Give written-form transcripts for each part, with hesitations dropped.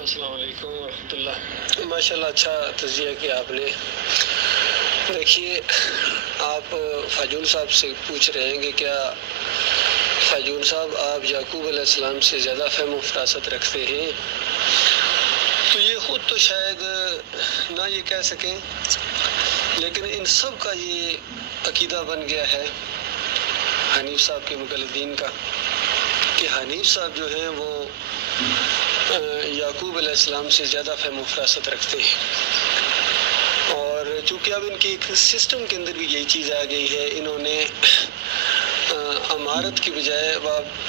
السلام علیکم ورحمۃ اللہ۔ ماشاء اللہ اچھا تجزیہ کیا آپ نے۔ دیکھیے، آپ فاجون صاحب سے پوچھ رہے ہیں کہ کیا فاجون صاحب آپ یعقوب علیہ السلام سے زیادہ فہم و فراست رکھتے ہیں؟ تو یہ خود تو شاید نہ یہ کہہ سکیں، لیکن ان سب کا یہ عقیدہ بن گیا ہے حنیف صاحب کے مقلدین کا کہ حنیف صاحب جو ہیں وہ یعقوب علیہ السلام سے زیادہ فہم و فراست رکھتے ہیں، اور چونکہ اب ان کی ایک سسٹم کے اندر بھی یہی چیز آ گئی ہے، انہوں نے امارت کی بجائے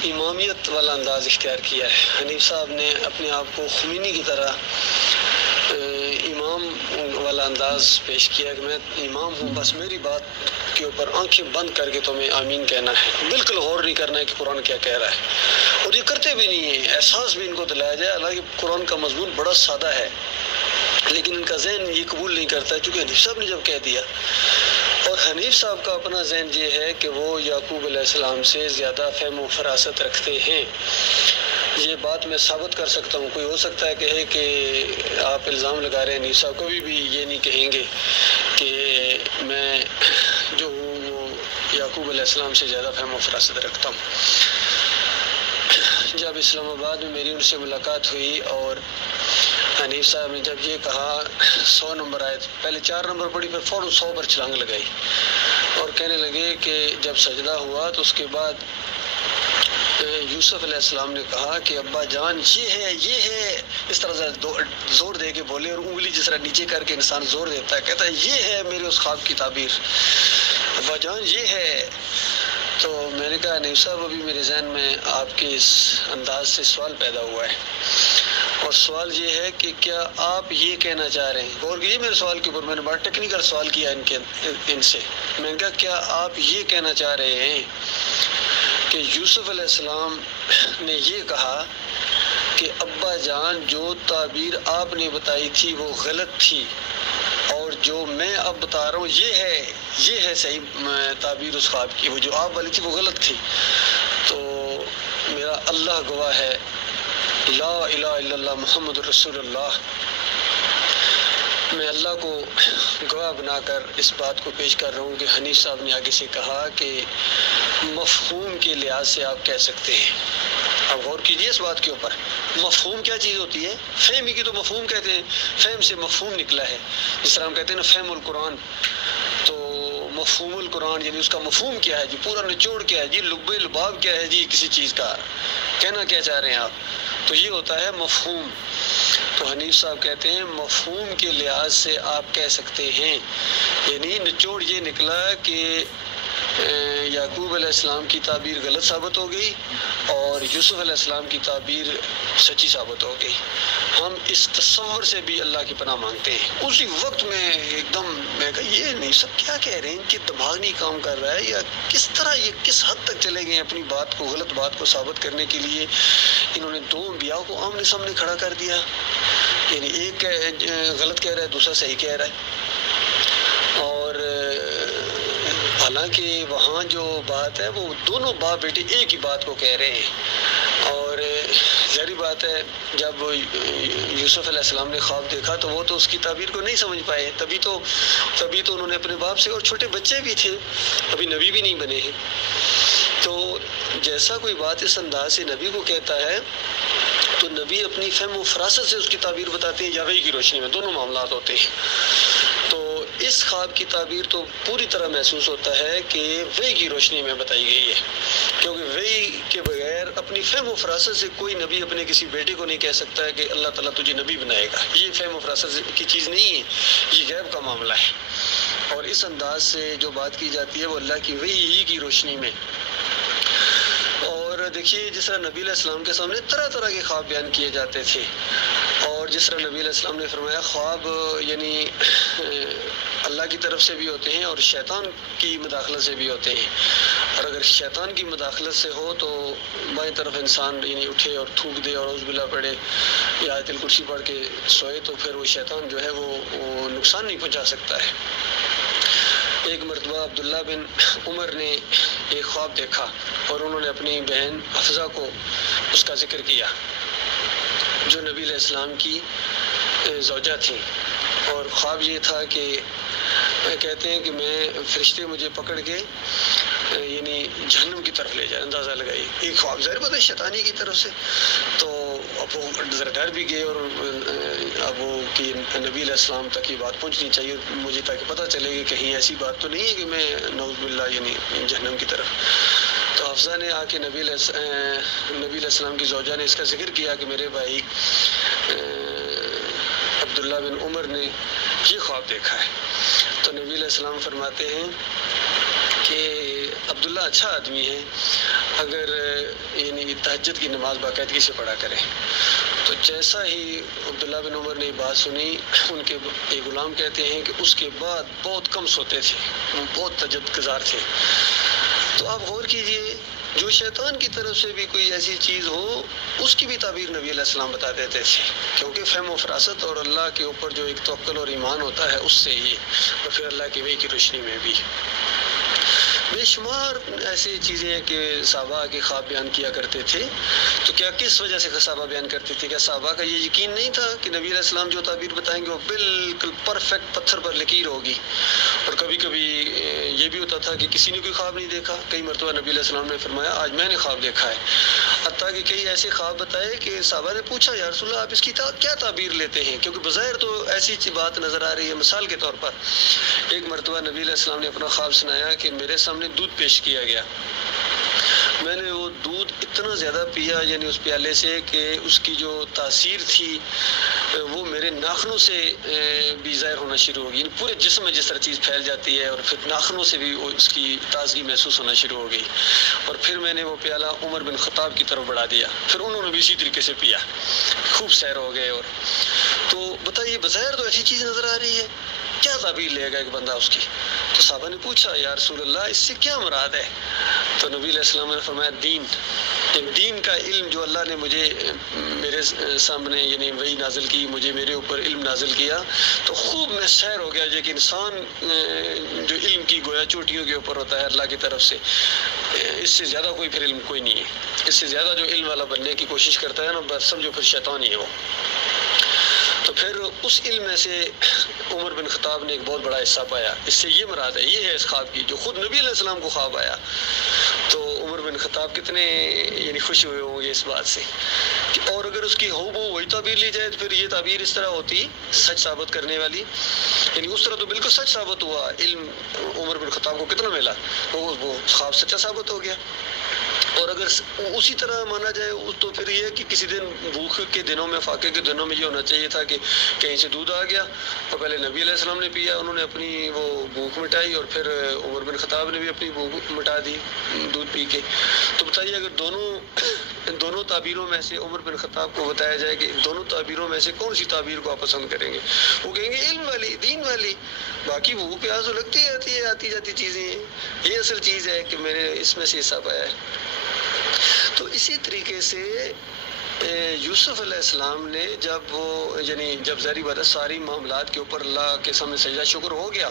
امامیت والا انداز اختیار کیا ہے۔ حنیف صاحب نے اپنے آپ کو خمینی کی طرح امام والا انداز پیش کیا کہ میں امام ہوں، بس میری بات کے اوپر آنکھیں بند کر کے تمہیں آمین کہنا ہے، بالکل غور نہیں کرنا ہے کہ قرآن کیا کہہ رہا ہے، اور یہ کرتے بھی نہیں ہیں۔ احساس بھی ان کو دلایا جائے، حالانکہ قرآن کا مضمون بڑا سادہ ہے، لیکن ان کا ذہن یہ قبول نہیں کرتا ہے، چونکہ حنیف صاحب نے جب کہہ دیا۔ اور حنیف صاحب کا اپنا ذہن یہ ہے کہ وہ یعقوب علیہ السلام سے زیادہ فہم و فراست رکھتے ہیں۔ یہ بات میں ثابت کر سکتا ہوں۔ کوئی ہو سکتا ہے کہے کہ آپ الزام لگا رہے ہیں حنیف صاحب، کبھی بھی یہ نہیں کہیں گے کہ میں جو ہوں وہ یعقوب علیہ السلام سے زیادہ فہم و فراست رکھتا ہوں۔ جب اسلام آباد میں میری ان سے ملاقات ہوئی اور حنیف صاحب نے جب یہ کہا 100 نمبر آئے، پہلے 4 نمبر پڑھی، پھر فوراً 100 پر چھلانگ لگائی اور کہنے لگے کہ جب سجدہ ہوا تو اس کے بعد یوسف علیہ السلام نے کہا کہ ابا جان یہ ہے، اس طرح سے زور دے کے بولے، اور انگلی جس طرح نیچے کر کے انسان زور دیتا ہے، کہتا ہے یہ ہے میرے اس خواب کی تعبیر، ابا جان یہ ہے۔ تو میں نے کہا حنیف صاحب، ابھی میرے ذہن میں آپ کے اس انداز سے سوال پیدا ہوا ہے، اور سوال یہ ہے کہ کیا آپ یہ کہنا چاہ رہے ہیں، غور کیجیے میرے سوال کے اوپر، میں نے بڑا ٹیکنیکل سوال کیا ان سے، میں نے کہا کیا آپ یہ کہنا چاہ رہے ہیں کہ یوسف علیہ السلام نے یہ کہا کہ ابا جان جو تعبیر آپ نے بتائی تھی وہ غلط تھی، اور جو میں اب بتا رہا ہوں یہ ہے صحیح تعبیر اس خواب کی، وہ جو آپ والی تھی وہ غلط تھی؟ تو میرا اللہ گواہ ہے، لا الہ الا اللہ محمد رسول اللہ، میں اللہ کو گواہ بنا کر اس بات کو پیش کر رہا ہوں کہ حنیف صاحب نے آگے سے کہا کہ مفہوم کے لحاظ سے آپ کہہ سکتے ہیں۔ اب غور کیجیے اس بات کے اوپر، مفہوم کیا چیز ہوتی ہے؟ فہم ہی کی تو مفہوم کہتے ہیں، فہم سے مفہوم نکلا ہے، جس طرح ہم کہتے ہیں نا فہم القرآن، تو مفہوم القرآن یعنی اس کا مفہوم کیا ہے جی، پورا نچوڑ کیا ہے جی، لب لباب کیا ہے جی، کسی چیز کا کہنا کیا چاہ رہے ہیں آپ، تو یہ ہوتا ہے مفہوم۔ تو حنیف صاحب کہتے ہیں مفہوم کے لحاظ سے آپ کہہ سکتے ہیں، یعنی نچوڑ یہ نکلا کہ یعقوب علیہ السلام کی تعبیر غلط ثابت ہو گئی اور یوسف علیہ السلام کی تعبیر سچی ثابت ہو گئی۔ ہم اس تصور سے بھی اللہ کی پناہ مانگتے ہیں۔ اسی وقت میں ایک دم میں کہا یہ نہیں سب کیا کہہ رہے ہیں، ان کی دماغ نہیں کام کر رہا ہے، یا کس طرح یہ کس حد تک چلے گئے اپنی بات کو، غلط بات کو ثابت کرنے کے لیے انہوں نے 2 انبیاء کو آمنے سامنے کھڑا کر دیا، یعنی ایک غلط کہہ رہا ہے، دوسرا صحیح کہہ رہا ہے، اور حالانکہ وہاں جو بات ہے وہ دونوں باپ بیٹے ایک ہی بات کو کہہ رہے ہیں، اور ظاہری بات ہے جب یوسف علیہ السلام نے خواب دیکھا تو وہ تو اس کی تعبیر کو نہیں سمجھ پائے، تبھی تو انہوں نے اپنے باپ سے، اور چھوٹے بچے بھی تھے، ابھی نبی بھی نہیں بنے ہیں، تو جیسا کوئی بات اس انداز سے نبی کو کہتا ہے تو نبی اپنی فہم و فراست سے اس کی تعبیر بتاتے ہیں یا وحی کی روشنی میں، دونوں معاملات ہوتے ہیں۔ تو اس خواب کی تعبیر تو پوری طرح محسوس ہوتا ہے کہ وحی کی روشنی میں بتائی گئی ہے، کیونکہ وحی کے بغیر اپنی فہم و فراست سے کوئی نبی اپنے کسی بیٹے کو نہیں کہہ سکتا ہے کہ اللہ تعالیٰ تجھے نبی بنائے گا، یہ فہم و فراست کی چیز نہیں ہے، یہ غیب کا معاملہ ہے، اور اس انداز سے جو بات کی جاتی ہے وہ اللہ کی وحی ہی کی روشنی میں۔ اور دیکھیے جس طرح نبی علیہ السلام کے سامنے طرح طرح کے خواب بیان کیے جاتے تھے، اور جس طرح نبی علیہ السلام نے فرمایا خواب یعنی اللہ کی طرف سے بھی ہوتے ہیں اور شیطان کی مداخلت سے بھی ہوتے ہیں، اور اگر شیطان کی مداخلت سے ہو تو بائیں طرف انسان یعنی اٹھے اور تھوک دے اور اعوذ باللہ پڑھے یا آیت الکرسی پڑھ کے سوئے تو پھر وہ شیطان جو ہے وہ نقصان نہیں پہنچا سکتا ہے۔ ایک مرتبہ عبداللہ بن عمر نے ایک خواب دیکھا اور انہوں نے اپنی بہن حفصہ کو اس کا ذکر کیا، جو نبی علیہ السلام کی زوجہ تھیں، اور خواب یہ تھا کہ کہتے ہیں کہ میں فرشتے مجھے پکڑ کے یعنی جہنم کی طرف لے جائے، اندازہ لگائی، ایک خواب ظاہر بات ہے شیطانی کی طرف سے۔ تو اب وہ ذرا ڈر بھی گئے، اور اب وہ کہ نبی علیہ السلام تک یہ بات پہنچنی چاہیے مجھے، تاکہ پتہ چلے کہ کہیں ایسی بات تو نہیں ہے کہ میں نعوذ باللہ یعنی جہنم کی طرف۔ تو حفصہ نے آ کے نبی علیہ السلام کی زوجہ نے اس کا ذکر کیا کہ میرے بھائی عبداللہ بن عمر نے یہ خواب دیکھا ہے۔ تو نبی علیہ السلام فرماتے ہیں کہ عبداللہ اچھا آدمی ہے، اگر یعنی تہجد کی نماز باقاعدگی سے پڑھا کرے۔ تو جیسا ہی عبداللہ بن عمر نے یہ بات سنی، ان کے ایک غلام کہتے ہیں کہ اس کے بعد بہت کم سوتے تھے، وہ بہت تہجد گزار تھے۔ تو آپ غور کیجئے، جو شیطان کی طرف سے بھی کوئی ایسی چیز ہو، اس کی بھی تعبیر نبی علیہ السلام بتا دیتے تھے، کیونکہ فہم و فراست اور اللہ کے اوپر جو ایک توکل اور ایمان ہوتا ہے اس سے ہی، اور پھر اللہ کی وحی کی روشنی میں بھی۔ بے شمار ایسی چیزیں ہیں کہ صحابہ کے خواب بیان کیا کرتے تھے۔ تو کیا کس وجہ سے صحابہ بیان کرتے تھے؟ کیا صحابہ کا یہ یقین نہیں تھا کہ نبی علیہ السلام جو تعبیر بتائیں گے وہ بالکل پرفیکٹ پتھر پر لکیر ہوگی؟ اور کبھی کبھی یہ بھی ہوتا تھا کہ کسی نے کوئی خواب نہیں دیکھا، کئی مرتبہ نبی علیہ السلام نے فرمایا آج میں نے خواب دیکھا ہے، حتیٰ کہ کئی ایسے خواب بتائے کہ صحابہ نے پوچھا یا رسول اللہ آپ اس کی کیا تعبیر لیتے ہیں، کیونکہ بظاہر تو ایسی بات نظر آ رہی ہے۔ مثال کے طور پر ایک مرتبہ نبی علیہ السلام نے اپنا خواب سنایا کہ میرے سامنے دودھ پیش کیا گیا، میں نے وہ دودھ اتنا زیادہ پیا یعنی اس پیالے سے کہ اس کی جو تاثیر تھی وہ میرے ناخنوں سے بھی ظاہر ہونا شروع ہوگی، پورے جسم میں جس طرح چیز پھیل جاتی ہے، اور پھر ناخنوں سے بھی اس کی تازگی محسوس ہونا شروع ہو گئی۔ اور پھر میں نے وہ پیالہ عمر بن خطاب کی طرف بڑھا دیا، پھر انہوں نے بھی اسی طریقے سے پیا، خوب سیر ہو گئے۔ اور تو بتائیے بظاہر تو ایسی چیز نظر آ رہی ہے، کیا تعبیر لے گا ایک بندہ اس کی؟ تو صحابہ نے پوچھا یا رسول اللہ اس سے کیا مراد ہے؟ تو نبی علیہ السلام نے فرمایا دین کا علم جو اللہ نے مجھے میرے سامنے یعنی وحی نازل کی، مجھے میرے اوپر علم نازل کیا، تو خوب میں سیر ہو گیا، جو کہ انسان جو علم کی گویا چوٹیوں کے اوپر ہوتا ہے اللہ کی طرف سے، اس سے زیادہ کوئی پھر علم کوئی نہیں ہے۔ اس سے زیادہ جو علم والا بننے کی کوشش کرتا ہے نا، بس سمجھو پھر شیطان ہی ہے وہ۔ تو پھر اس علم میں سے عمر بن خطاب نے ایک بہت بڑا حصہ پایا۔ اس سے یہ مراد ہے، یہ ہے اس خواب کی، جو خود نبی علیہ السلام کو خواب آیا۔ تو عمر بن خطاب کتنے یعنی خوش ہوئے ہوں گے اس بات سے، اور اگر اس کی ہو وہی تعبیر لی جائے تو پھر یہ تعبیر اس طرح ہوتی سچ ثابت کرنے والی، یعنی اس طرح تو بالکل سچ ثابت ہوا، علم عمر بن خطاب کو کتنا ملا، وہ خواب سچا ثابت ہو گیا۔ اور اگر اسی طرح مانا جائے تو پھر یہ کہ کسی دن بھوک کے دنوں میں، فاقے کے دنوں میں یہ ہونا چاہیے تھا کہ کہیں سے دودھ آ گیا اور پہلے نبی علیہ السلام نے پیا، انہوں نے اپنی وہ بھوک مٹائی، اور پھر عمر بن خطاب نے بھی اپنی بھوک مٹا دی دودھ پی کے۔ تو بتائیے اگر دونوں تعبیروں میں سے عمر بن خطاب کو بتایا جائے کہ دونوں تعبیروں میں سے کون سی تعبیر کو آپ پسند کریں گے؟ وہ کہیں گے علم والی، دین والی، باقی وہ پیاس تو لگتی رہتی ہے، آتی جاتی چیزیں ہیں، یہ اصل چیز ہے کہ میں نے اس میں سے حصہ پایا ہے۔ تو اسی طریقے سے یوسف علیہ السلام نے جب ظاہری بات ہے ساری معاملات کے اوپر اللہ کے سامنے سجدہ شکر ہو گیا،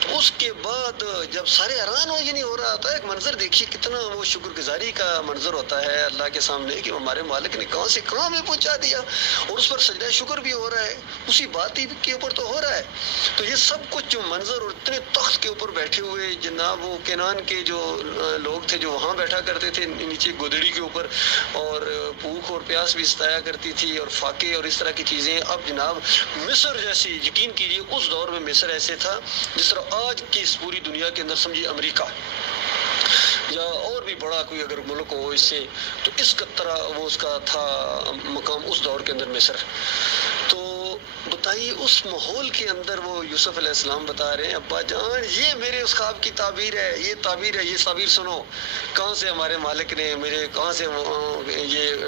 تو اس کے بعد جب سارے حیران ہو رہا تھا، ایک منظر دیکھیے کتنا وہ شکر گزاری کا منظر ہوتا ہے اللہ کے سامنے کہ ہمارے مالک نے کہاں سے کہاں میں پہنچا دیا، اور اس پر سجدہ شکر بھی ہو رہا ہے، اسی بات ہی کے اوپر تو ہو رہا ہے۔ تو یہ سب کچھ جو منظر، اور اتنے تخت کے اوپر بیٹھے ہوئے جناب وہ کینان کے جو لوگ تھے جو وہاں بیٹھا کرتے تھے نیچے گودڑی کے اوپر، اور بھوک اور پیاس بھی ستایا کرتی تھی، اور فاقے اور اس طرح کی چیزیں۔ اب جناب مصر جیسی، یقین کیجیے اس دور میں مصر ایسے تھا جس طرح آج کی اس پوری دنیا کے اندر سمجھیے امریکہ یا اور بھی بڑا کوئی اگر ملک ہو اس سے، تو اس کا طرح وہ اس کا تھا مقام اس دور کے اندر مصر۔ تو بتائیے اس ماحول کے اندر وہ یوسف علیہ السلام بتا رہے ہیں ابا جان یہ میرے اس خواب کی تعبیر ہے، یہ تعبیر ہے، یہ تعبیر سنو، کہاں سے ہمارے مالک نے میرے کہاں سے یہ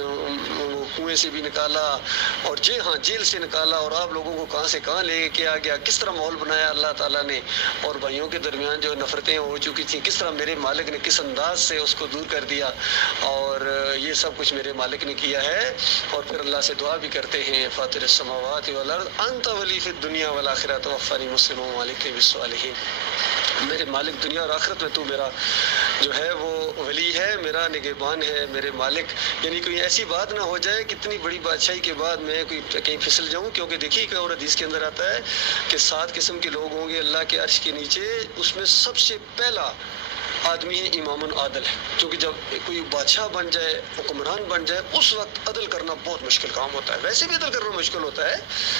کنویں سے بھی نکالا، اور جیل سے نکالا، اور آپ لوگوں کو کہاں سے کہاں لے کے آ گیا، کس طرح ماحول بنایا اللہ تعالیٰ نے، اور بھائیوں کے درمیان جو نفرتیں ہو چکی تھیں کس طرح میرے مالک نے کس انداز سے اس کو دور کر دیا، اور یہ سب کچھ میرے مالک نے کیا ہے۔ اور پھر اللہ سے دعا بھی کرتے ہیں فاطر السماوات والارض انت ولی فی الدنیا والآخرہ توفنی مسلما والحقنی بالصالحین، میرے مالک دنیا اور آخرت میں تو میرا جو ہے وہ ولی ہے، میرا نگہبان ہے، میرے مالک، یعنی کوئی ایسی بات نہ ہو جائے کہ اتنی بڑی بادشاہی کے بعد میں کوئی کہیں پھسل جاؤں، کیونکہ دیکھیے ایک اور حدیث کے اندر آتا ہے کہ 7 قسم کے لوگ ہوں گے اللہ کے عرش کے نیچے، اس میں سب سے پہلا آدمی ہے امام عادل ہے، کیونکہ جب کوئی بادشاہ بن جائے، حکمران بن جائے، اس وقت عدل کرنا بہت مشکل کام ہوتا ہے، ویسے بھی عدل کرنا مشکل ہوتا ہے،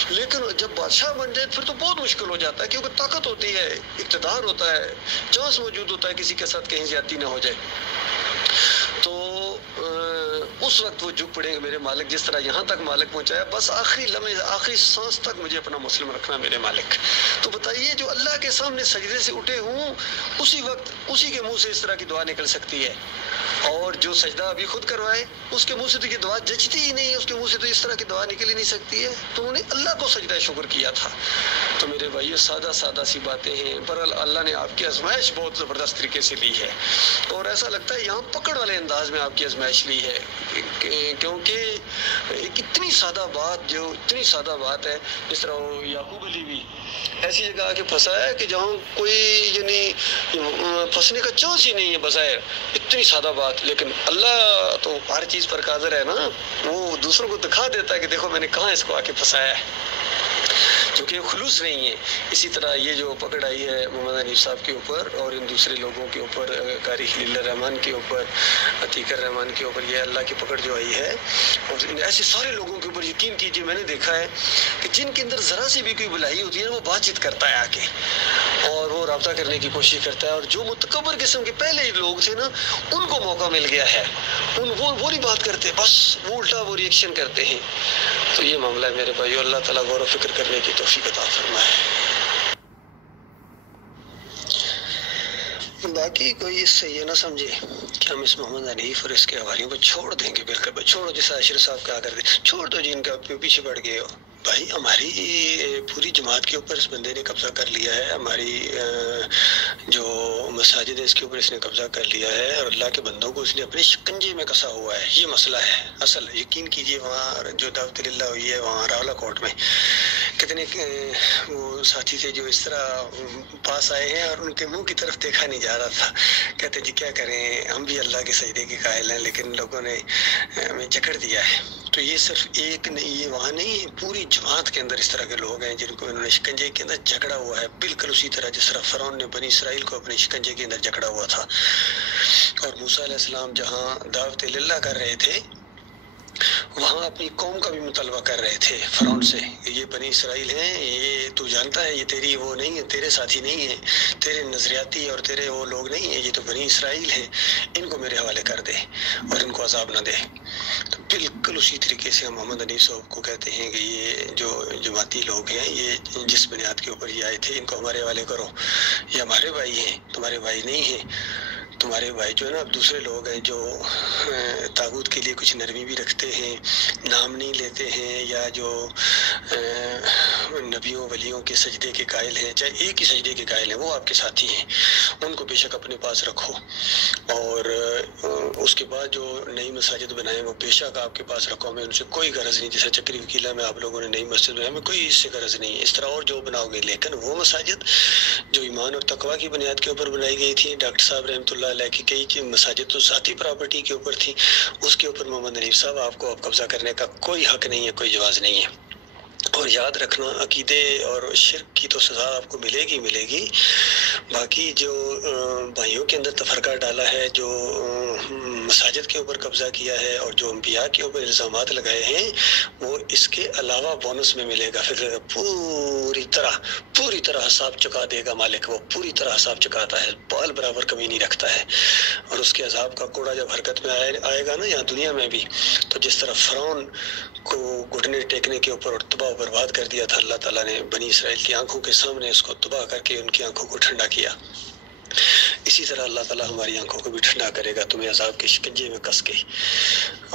لیکن جب بادشاہ بن جائے پھر تو بہت مشکل ہو جاتا ہے، کیونکہ طاقت ہوتی ہے، اقتدار ہوتا ہے، چانس موجود ہوتا ہے کسی کے ساتھ کہیں زیادتی نہ ہو جائے، تو اس وقت وہ جھک پڑے میرے مالک، جس طرح یہاں تک مالک پہنچایا، بس آخری لمحے آخری سانس تک مجھے اپنا مسلم رکھنا میرے مالک۔ تو بتائیے جو اللہ کے سامنے سجدے سے اٹھے ہوں، اسی وقت اسی کے منہ سے اس طرح کی دعا نکل سکتی ہے، اور جو سجدہ ابھی خود کروائے اس کے منہ سے تو یہ دعا جچتی ہی نہیں ہے، اس کے منہ سے تو اس طرح کی دعا نکل ہی نہیں سکتی ہے، تو انہوں نے اللہ کو سجدہ شکر کیا تھا۔ تو میرے بھائیو سادہ سادہ سی باتیں ہیں، پر اللہ نے آپ کی آزمائش بہت زبردست طریقے سے لی ہے، اور ایسا لگتا ہے یہاں پکڑ والے انداز میں آپ کی آزمائش لی ہے، کیونکہ ایک اتنی سادہ بات، جو اتنی سادہ بات ہے، جس طرح وہ یعقوب علی بھی ایسی جگہ آ کے پھنسا ہے کہ جہاں کوئی یعنی پھنسنے کا چانس ہی نہیں ہے بظاہر، اتنی سادہ بات، لیکن اللہ تو ہر چیز پر قادر ہے نا، وہ دوسروں کو دکھا دیتا ہے کہ دیکھو میں نے کہاں اس کو آ کے پھنسایا ہے، کیونکہ خلوص نہیں ہے۔ اسی طرح یہ جو پکڑ آئی ہے محمد حنیف صاحب کے اوپر اور ان دوسرے لوگوں کے اوپر، قاری خلیل الرحمن کے اوپر، عتیق الرحمن کے اوپر، یہ اللہ کی پکڑ جو آئی ہے، اور ایسے سارے لوگوں کے اوپر یقین کیجئے میں نے دیکھا ہے کہ جن کے اندر ذرا سی بھی کوئی بلائی ہوتی ہے وہ بات چیت کرتا ہے آ کے، اور وہ رابطہ کرنے کی کوشش کرتا ہے، اور جو متکبر قسم کے پہلے لوگ تھے نا، ان کو موقع مل گیا ہے، وہ نہیں بات کرتے، بس وہ الٹا وہ ریئیکشن کرتے ہیں۔ تو یہ معاملہ ہے میرے بھائیو، اللہ تعالیٰ غور و فکر کرنے کی توفیق عطا فرمائے۔ باقی کوئی اس سے یہ نہ سمجھے کہ ہم اس محمد حنیف اور اس کے حواریوں کو چھوڑ دیں گے، بالکل چھوڑو، جیسا اشرف صاحب کہا کرتے چھوڑ دو جی، ان کا پیچھے پڑ گئے ہو۔ بھائی ہماری پوری جماعت کے اوپر اس بندے نے قبضہ کر لیا ہے، ہماری جو مساجد ہے اس کے اوپر اس نے قبضہ کر لیا ہے، اور اللہ کے بندوں کو اس نے اپنے شکنجے میں کسا ہوا ہے، یہ مسئلہ ہے اصل۔ یقین کیجئے وہاں جو دعوت اللہ ہوئی ہے وہاں راولہ کوٹ میں کتنے وہ ساتھی تھے جو اس طرح پاس آئے ہیں اور ان کے منہ کی طرف دیکھا نہیں جا رہا تھا، کہتے جی کیا کریں، ہم بھی اللہ کے سجدے کے قائل ہیں، لیکن لوگوں نے ہمیں جکڑ دیا ہے۔ تو یہ صرف ایک نہیں، یہ وہاں نہیں، پوری جماعت کے اندر اس طرح کے لوگ ہیں جن کو انہوں نے شکنجے کے اندر جکڑا ہوا ہے، بالکل اسی طرح جس طرح فرعون نے بنی اسرائیل کو اپنے شکنجے کے اندر جکڑا ہوا تھا۔ اور موسیٰ علیہ السلام جہاں دعوت اللہ کر رہے تھے وہاں اپنی قوم کا بھی مطالبہ کر رہے تھے فرعون سے، یہ بنی اسرائیل ہیں، یہ تو جانتا ہے یہ تیری وہ نہیں ہے، تیرے ساتھی نہیں ہیں، تیرے نظریاتی اور تیرے وہ لوگ نہیں ہیں، یہ تو بنی اسرائیل ہیں، ان کو میرے حوالے کر دے اور ان کو عذاب نہ دے۔ تو بالکل اسی طریقے سے ہم محمد حنیف صاحب کو کہتے ہیں کہ یہ جو جماعتی لوگ ہیں، یہ جس بنیاد کے اوپر یہ آئے تھے ان کو ہمارے حوالے کرو، یہ ہمارے بھائی ہیں، تمہارے بھائی نہیں ہیں۔ تمہارے بھائی جو ہے نا، اب دوسرے لوگ ہیں جو طاغوت کے لیے کچھ نرمی بھی رکھتے ہیں، نام نہیں لیتے ہیں، یا جو نبیوں ولیوں کے سجدے کے قائل ہیں، چاہے ایک ہی سجدے کے قائل ہیں، وہ آپ کے ساتھی ہیں، ان کو بے شک اپنے پاس رکھو، اور اس کے بعد جو نئی مساجد بنائیں وہ بے شک آپ کے پاس رکھو، ہمیں ان سے کوئی غرض نہیں، جیسا چکری وکیلا میں آپ لوگوں نے نئی مسجد بنائی، ہمیں کوئی اس سے غرض نہیں ہے، اس طرح اور جو بناؤ گے، لیکن وہ مساجد جو ایمان اور تقوی کی بنیاد کے اوپر بنائی گئی تھی، ڈاکٹر صاحب رحمۃ اللہ علیہ کی کئی مساجد تو ذاتی پراپرٹی کے اوپر تھی، اس کے اوپر محمد حنیف صاحب آپ کو اب قبضہ کرنے کا کوئی حق نہیں ہے، کوئی جواز نہیں ہے۔ اور یاد رکھنا عقیدے اور شرک کی تو سزا آپ کو ملے گی، باقی جو بھائیوں کے اندر تفرقہ ڈالا ہے، جو مساجد کے اوپر قبضہ کیا ہے اور جو انبیاء کے اوپر الزامات لگائے ہیں، وہ اس کے علاوہ بونس میں ملے گا، پھر پوری طرح حساب چکا دے گا مالک، وہ پوری طرح حساب چکاتا ہے، بال برابر کمی نہیں رکھتا ہے، اور اس کے عذاب کا کوڑا جب حرکت میں آئے گا نا یہاں دنیا میں بھی، تو جس طرح فرعون کو گھٹنے ٹیکنے کے اوپر اور تباہ و برباد کر دیا تھا اللہ تعالیٰ نے بنی اسرائیل کی آنکھوں کے سامنے، اس کو تباہ کر کے ان کی آنکھوں کو ٹھنڈا کیا، اسی طرح اللہ تعالیٰ ہماری آنکھوں کو بھی ٹھنڈا کرے گا تمہیں عذاب کے شکنجے میں کس کے،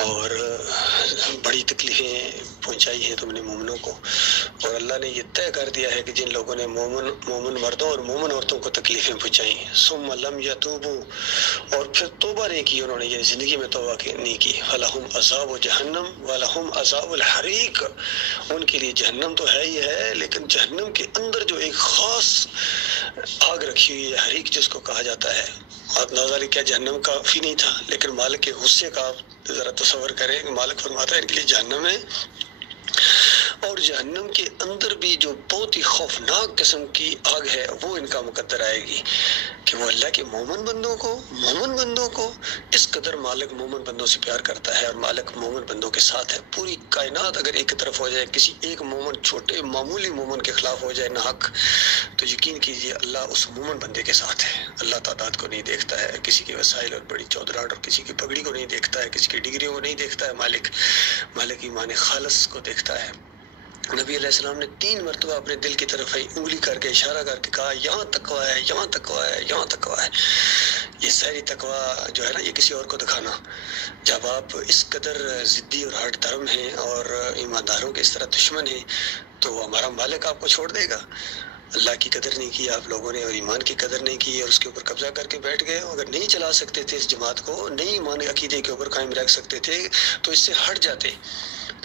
اور بڑی تکلیفیں پہنچائی ہیں تم نے مومنوں کو، اور اللہ نے یہ طے کر دیا ہے کہ جن لوگوں نے مومن مردوں اور مومن عورتوں کو تکلیفیں پہنچائیں، ثم لم یتوبوا، اور پھر توبہ نہیں کی انہوں نے، یعنی زندگی میں توبہ نہیں کی، فلہم عذاب جہنم ولہم عذاب الحریق، ان کے لیے جہنم تو ہے ہی ہے، لیکن جہنم کے اندر جو ایک خاص آگ رکھی ہوئی ہے، حریق جس کو کہا جاتا ہے، آپ نظر کیا جہنم کافی نہیں تھا، لیکن مالک کے غصے کا آپ ذرا تصور کریں کہ مالک فرماتا ہے ان کے لیے جہنم ہے، اور جہنم کے اندر بھی جو بہت ہی خوفناک قسم کی آگ ہے وہ ان کا مقدر آئے گی، کہ وہ اللہ کے مومن بندوں کو اس قدر مالک مومن بندوں سے پیار کرتا ہے، اور مالک مومن بندوں کے ساتھ ہے۔ پوری کائنات اگر ایک طرف ہو جائے، کسی ایک مومن، چھوٹے معمولی مومن کے خلاف ہو جائے ناحق، تو یقین کیجئے اللہ اس مومن بندے کے ساتھ ہے۔ اللہ تعداد کو نہیں دیکھتا ہے، کسی کے وسائل اور بڑی چودراہٹ اور کسی کی پگڑی کو نہیں دیکھتا ہے، کسی کی ڈگریوں کو نہیں دیکھتا ہے، مالک ایمان خالص کو دیکھتا ہے۔ نبی علیہ السلام نے 3 مرتبہ اپنے دل کی طرف انگلی کر کے اشارہ کر کے کہا یہاں تقویٰ ہے، یہاں تقویٰ ہے، یہاں تقویٰ ہے۔ یہ ساری تقویٰ جو ہے نا، یہ کسی اور کو دکھانا، جب آپ اس قدر ضدی اور ہٹ دھرم ہیں اور ایمانداروں کے اس طرح دشمن ہیں، تو ہمارا مالک آپ کو چھوڑ دے گا؟ اللہ کی قدر نہیں کی آپ لوگوں نے، اور ایمان کی قدر نہیں کی، اور اس کے اوپر قبضہ کر کے بیٹھ گئے۔ اگر نہیں چلا سکتے تھے اس جماعت کو، نہیں ایمان عقیدے کے اوپر قائم رکھ سکتے تھے، تو اس سے ہٹ جاتے۔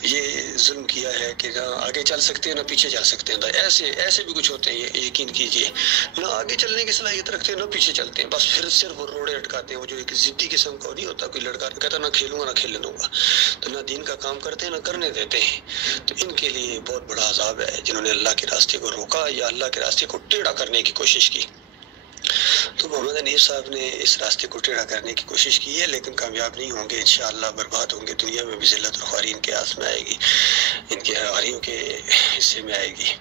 یہ ظلم کیا ہے کہ نہ آگے چل سکتے ہیں نہ پیچھے چل سکتے ہیں، ایسے بھی کچھ ہوتے ہیں، یہ یقین کیجئے، نہ آگے چلنے کی صلاحیت رکھتے ہیں نہ پیچھے چلتے ہیں، بس پھر صرف وہ روڑے اٹکاتے ہیں۔ وہ جو ایک ضدی قسم کا نہیں ہوتا، کوئی لڑکا کہتا نہ کھیلوں گا نہ کھیلنے دوں گا، تو نہ دین کا کام کرتے ہیں نہ کرنے دیتے ہیں، تو ان کے لیے بہت بڑا عذاب ہے جنہوں نے اللہ کے راستے کو روکا یا اللہ کے راستے کو ٹیڑھا کرنے کی کوشش کی۔ تو محمد حنیف صاحب نے اس راستے کو ٹیڑھا کرنے کی کوشش کی ہے، لیکن کامیاب نہیں ہوں گے انشاءاللہ، برباد ہوں گے، دنیا میں بھی ذلت اور خواری ان کے ہاتھ میں آئے گی، ان کے ہواریوں کے حصے میں آئے گی۔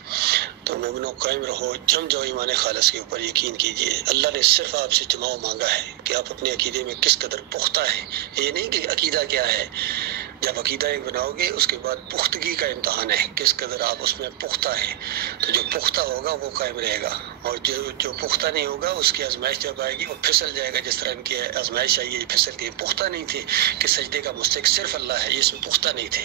تو مومنوں قائم رہو، جم جاؤ ایمان خالص کے اوپر، یقین کیجئے اللہ نے صرف آپ سے جماؤ مانگا ہے کہ آپ اپنے عقیدے میں کس قدر پختہ ہیں۔ یہ نہیں کہ عقیدہ کیا ہے، جب عقیدہ ایک بناؤ گے اس کے بعد پختگی کا امتحان ہے، کس قدر آپ اس میں پختہ ہیں، تو جو پختہ ہوگا وہ قائم رہے گا، اور جو پختہ نہیں ہوگا اس کی آزمائش جب آئے گی وہ پھسل جائے گا، جس طرح ان کی آزمائش آئی ہے، پھسل گئی، پختہ نہیں تھے کہ سجدے کا مستحق صرف اللہ ہے، یہ اس میں پختہ نہیں تھے۔